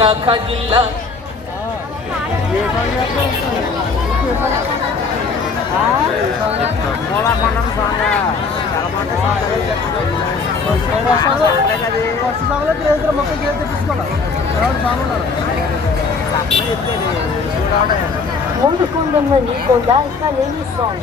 విశాఖ జిల్లా Mundo Kundamani Kondai Kaleni Song.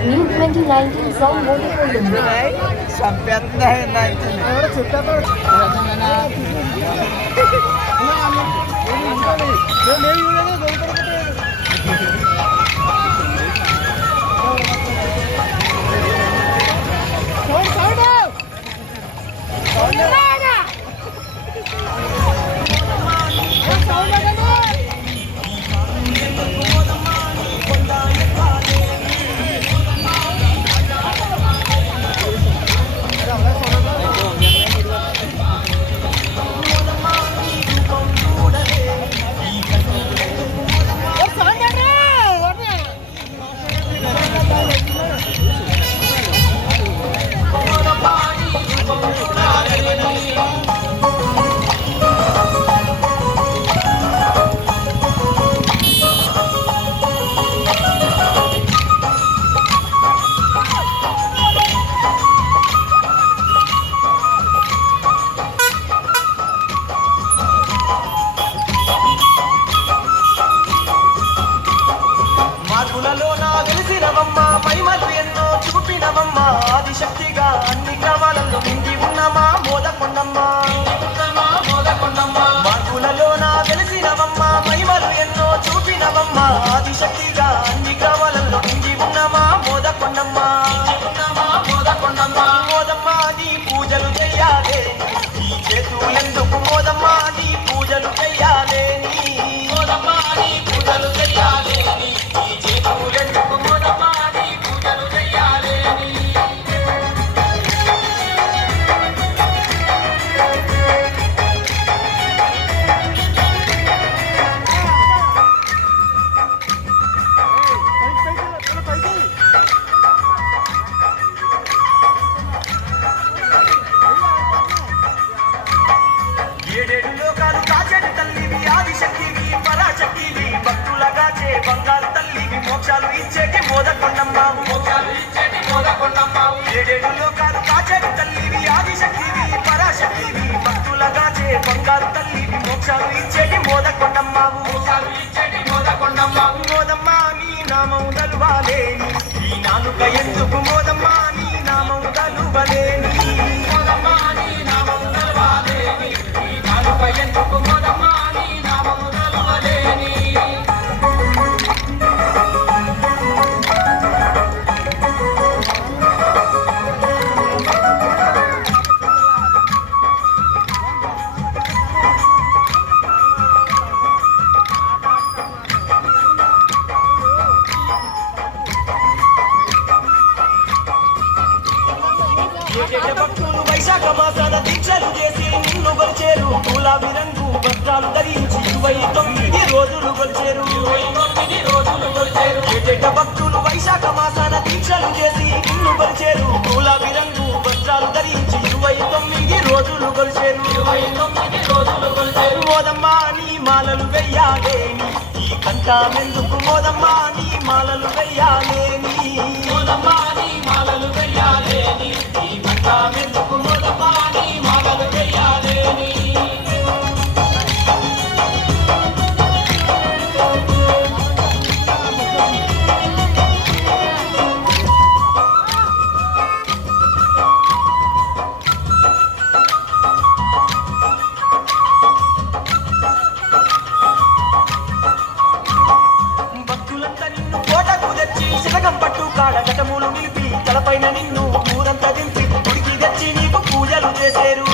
New 2019 song Mundo Kundamani. Sampai భక్తులు వైశాఖ మాసాన దీక్షలు చేసి నిన్ను కొలిచేరు గులాబీ రంగు వస్త్రాలు ధరించి 29 రోజులు కొలిచేరు భక్తులు వైశాఖ మాసాన దీక్షలు చేసి నిన్ను కొలిచేరు గులాబీ రంగు వస్త్రాలు ధరించి 29 రోజులు కొలిచేరు ఓదమ్మా నీ మాలలు వెయ్యాలే ఈ కంట మెందుకు మోదమ్మా నీ మాలలు వెయ్యాలేని మోదమ్మా నీ మాలలు వెయ్యాలేని ఈ మెందుకు మోదమ్మా నీ మాలలు వెయ్యాలేని జటములు నిలిపి తలపైన నిన్ను ఊరంతా దింపి గుడికి తెచ్చి నీకు పూజలు చేసేరు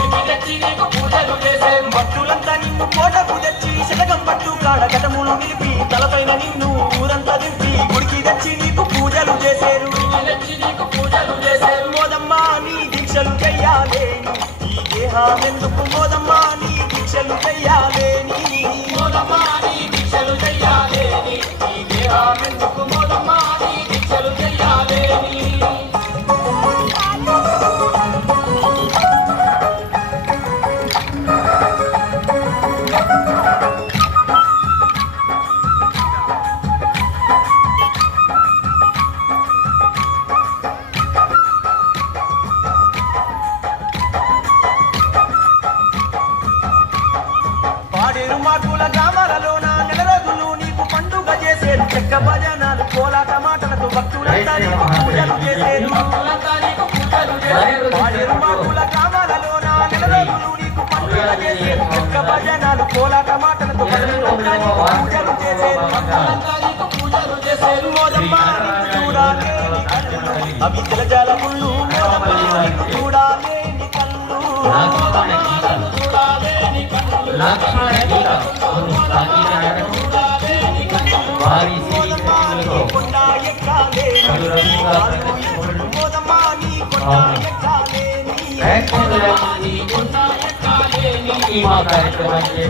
భక్తులంతా నిన్ను కోటకు తెచ్చి శతకం పట్టు కాడ జటములు నిలిపి తలపైన నిన్ను ఊరంతా దింపి గుడికి తెచ్చి నీకు పూజలు చేసేరు మోదమ్మా నీ దీక్షలు చెయ్యాలేని ఈ దేహమెందుకు మోదమ్మా నీ దీక్షలు చెయ్యాలేని మోదమ్మా నీ దీక్షలు చెయ్యాలేని ఈ దేహమెందుకు మోదమ్మా నీ దీక్షలు చెయ్యాలేని పాడేరు మాకుల గ్రామాలలోన నెల రోజులు నీకు పండుగ చేసేరు చెక్క భజనాలు కోలాట మాటలతో భక్తులంతా నీకు పూజలు చేసేరు పాడేరు మాకుల గ్రామాలలోన నెల రోజులు నీకు పండుగ చేసేరు చెక్క భజనాలు కోలాట మాటలతో భక్తులంతా నీకు పూజలు చేసేరు మోదమ్మా నిన్ను చూడాలేని కళ్ళు అవి జలజాల ముళ్ళు మోదమ్మా నిన్ను చూడాలేని కళ్ళు వారి కొండ ఎక్కాలేని మోదమ్మా నీ కొండ ఎక్కాలేని ఈ మా కార్యక్రమాన్ని